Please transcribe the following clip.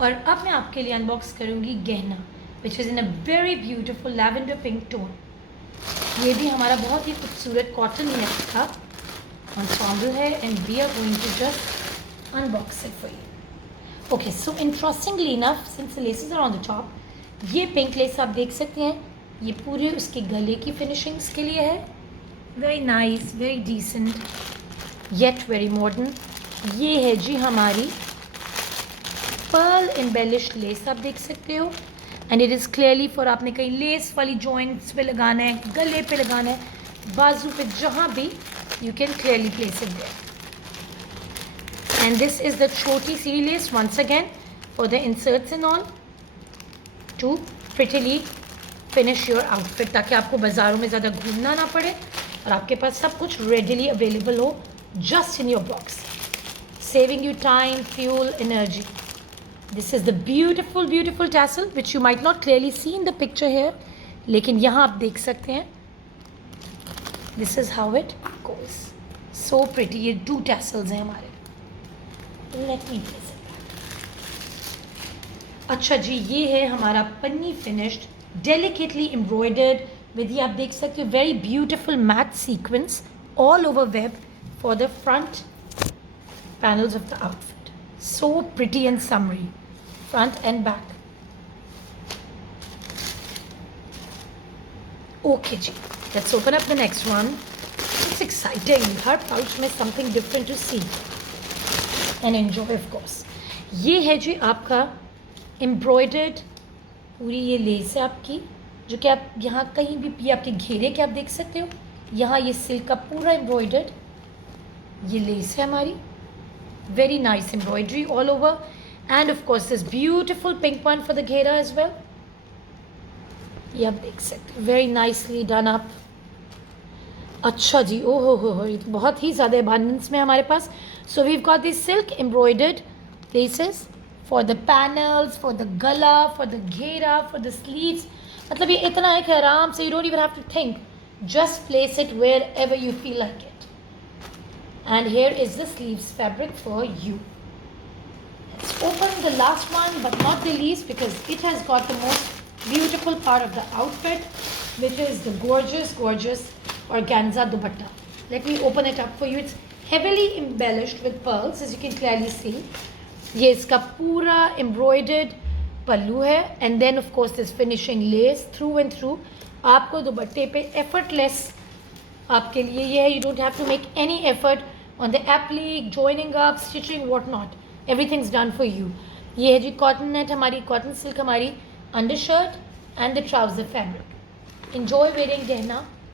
और अब मैं आपके लिए अनबॉक्स करूँगी गहना, which is in a very beautiful lavender pink tone. ये भी हमारा बहुत ही खूबसूरत कॉटन नेट का ensemble है, and we are going to just unbox it for you. Okay, so interestingly enough, since the laces are on the top, ये pink lace आप देख सकते हैं, ये पूरे उसके गले की फिनिशिंग्स के लिए है। Very nice, very decent, yet very modern. ये है जी हमारी पर्ल एम्बेलिश्ड लेस, आप देख सकते हो, and it is clearly for आपने कहीं लेस वाली जॉइंट्स पे लगाना है, गले पे लगाना है, बाजू पे, जहाँ भी, you can clearly place it there. And this is the छोटी सी lace once again for the inserts and all to prettily finish your outfit, ताकि आपको बाज़ारों में ज़्यादा घूमना ना पड़े और आपके पास सब कुछ रेडिली अवेलेबल हो just in your box, saving you time, fuel, energy. This is the beautiful, beautiful tassel which you might not clearly see in the picture here, लेकिन यहाँ आप देख सकते हैं. This is how it goes. So pretty. ये 2 tassels हैं हमारे. Let me place it back. अच्छा जी, ये है हमारा पन्नी finished, delicately embroidered with, ये आप देख सकते हो, very beautiful matte sequence all over web for the front panels of the outfit. So pretty and summery, front and back. Okay ji, let's open up the next one. It's exciting. Her pouch में something different to see and enjoy, of course. ये है जी आपका embroidered पूरी ये less है आपकी, जो कि आप यहाँ कहीं भी, ये आपके घेरे के आप देख सकते हो, यहाँ ये सिल्क का पूरा embroidered ये लेस है हमारी. Very nice embroidery all over, and of course this beautiful pink one for the घेरा as well. ये आप देख सकते हो, very nicely done up. अच्छा जी, ओहो हो, ये तो बहुत ही ज़्यादा abundance में हमारे पास. So we've got these silk embroidered laces for the panels, for the gala, for the घेरा, for the sleeves. मतलब ये इतना है कि आराम से, you don't even have to think, just place it wherever you feel like it. And here is the sleeves fabric for you. Let's open the last one, but not the least, because it has got the most beautiful part of the outfit, which is the gorgeous, gorgeous organza dupatta. Let me open it up for you. It's heavily embellished with pearls, as you can clearly see. ये इसका पूरा embroidered पल्लू है, and then of course this finishing lace through and through. आपको दुपट्टे पे effortless आपके लिए ये है, you don't have to make any effort on the applique, joining up, stitching, what not. Everything's done for you. ये है जी cotton net हमारी, cotton silk हमारी undershirt and the trouser fabric. Enjoy wearing गहना.